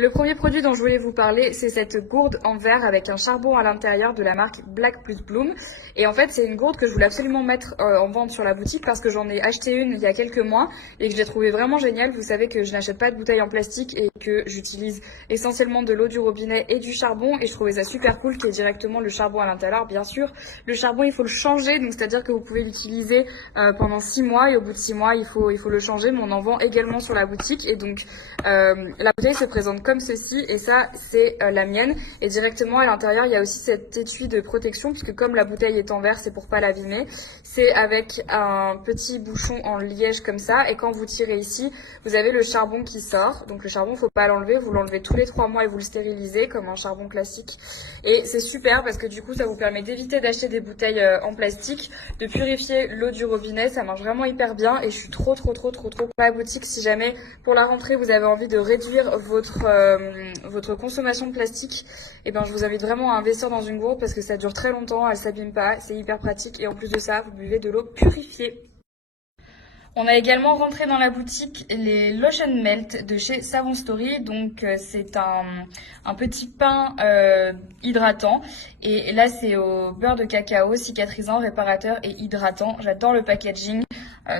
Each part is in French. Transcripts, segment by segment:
Le premier produit dont je voulais vous parler, c'est cette gourde en verre avec un charbon à l'intérieur de la marque Black Plus Bloom. Et en fait, c'est une gourde que je voulais absolument mettre en vente sur la boutique parce que j'en ai acheté une il y a quelques mois et que je l'ai trouvée vraiment géniale. Vous savez que je n'achète pas de bouteilles en plastique et que j'utilise essentiellement de l'eau du robinet et du charbon. Et je trouvais ça super cool qu'il y ait directement le charbon à l'intérieur. Bien sûr, le charbon, il faut le changer. Donc, c'est-à-dire que vous pouvez l'utiliser pendant 6 mois et au bout de 6 mois, il faut le changer. Mais on en vend également sur la boutique. Et donc, la bouteille se présente comme ceci et ça c'est la mienne et directement à l'intérieur il y a aussi cet étui de protection puisque comme la bouteille est en verre c'est pour pas l'abîmer. C'est avec un petit bouchon en liège comme ça et quand vous tirez ici vous avez le charbon qui sort. Donc le charbon faut pas l'enlever, vous l'enlevez tous les 3 mois et vous le stérilisez comme un charbon classique et c'est super parce que du coup ça vous permet d'éviter d'acheter des bouteilles en plastique, de purifier l'eau du robinet, ça marche vraiment hyper bien et je suis trop pas à boutique si jamais pour la rentrée vous avez envie de réduire votre consommation de plastique, et ben je vous invite vraiment à investir dans une gourde parce que ça dure très longtemps, elle s'abîme pas, c'est hyper pratique et en plus de ça, vous buvez de l'eau purifiée. On a également rentré dans la boutique les Lotion Melt de chez Savon Story. Donc c'est un petit pain hydratant. Et là c'est au beurre de cacao, cicatrisant, réparateur et hydratant. J'adore le packaging.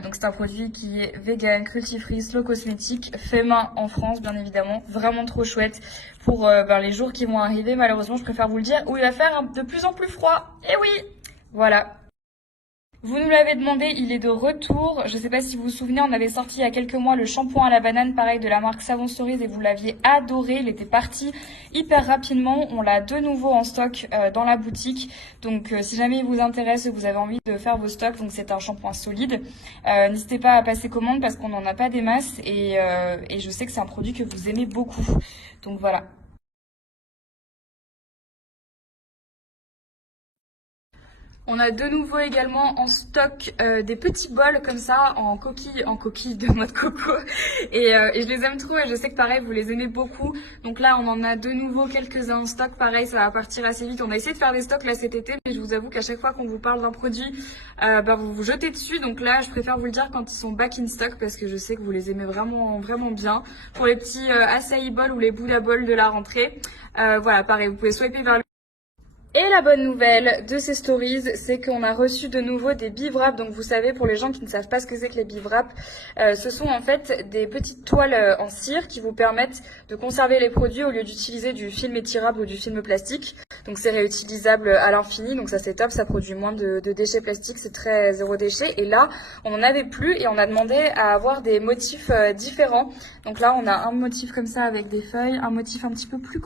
Donc c'est un produit qui est vegan, cruelty-free, slow cosmétique, fait main en France bien évidemment. Vraiment trop chouette pour les jours qui vont arriver. Malheureusement je préfère vous le dire, où il va faire de plus en plus froid. Et oui, voilà. Vous nous l'avez demandé, il est de retour. Je ne sais pas si vous vous souvenez, on avait sorti il y a quelques mois le shampoing à la banane, pareil de la marque Savon Stories et vous l'aviez adoré. Il était parti hyper rapidement. On l'a de nouveau en stock dans la boutique. Donc si jamais il vous intéresse et que vous avez envie de faire vos stocks, donc c'est un shampoing solide. N'hésitez pas à passer commande parce qu'on n'en a pas des masses et je sais que c'est un produit que vous aimez beaucoup. Donc voilà. On a de nouveau également en stock des petits bols comme ça en coquille de noix de coco et je les aime trop et je sais que pareil vous les aimez beaucoup. Donc là on en a de nouveau quelques-uns en stock, pareil ça va partir assez vite. On a essayé de faire des stocks là cet été mais je vous avoue qu'à chaque fois qu'on vous parle d'un produit vous vous jetez dessus. Donc là je préfère vous le dire quand ils sont back in stock parce que je sais que vous les aimez vraiment bien. Pour les petits acai bols ou les Bouddha bols de la rentrée, voilà pareil vous pouvez swiper vers le. Et la bonne nouvelle de ces stories, c'est qu'on a reçu de nouveau des bivraps. Donc vous savez, pour les gens qui ne savent pas ce que c'est que les bivraps, ce sont en fait des petites toiles en cire qui vous permettent de conserver les produits au lieu d'utiliser du film étirable ou du film plastique. Donc c'est réutilisable à l'infini, donc ça c'est top, ça produit moins de déchets plastiques, c'est très zéro déchet. Et là, on n'en avait plus et on a demandé à avoir des motifs différents. Donc là, on a un motif comme ça avec des feuilles, un motif un petit peu plus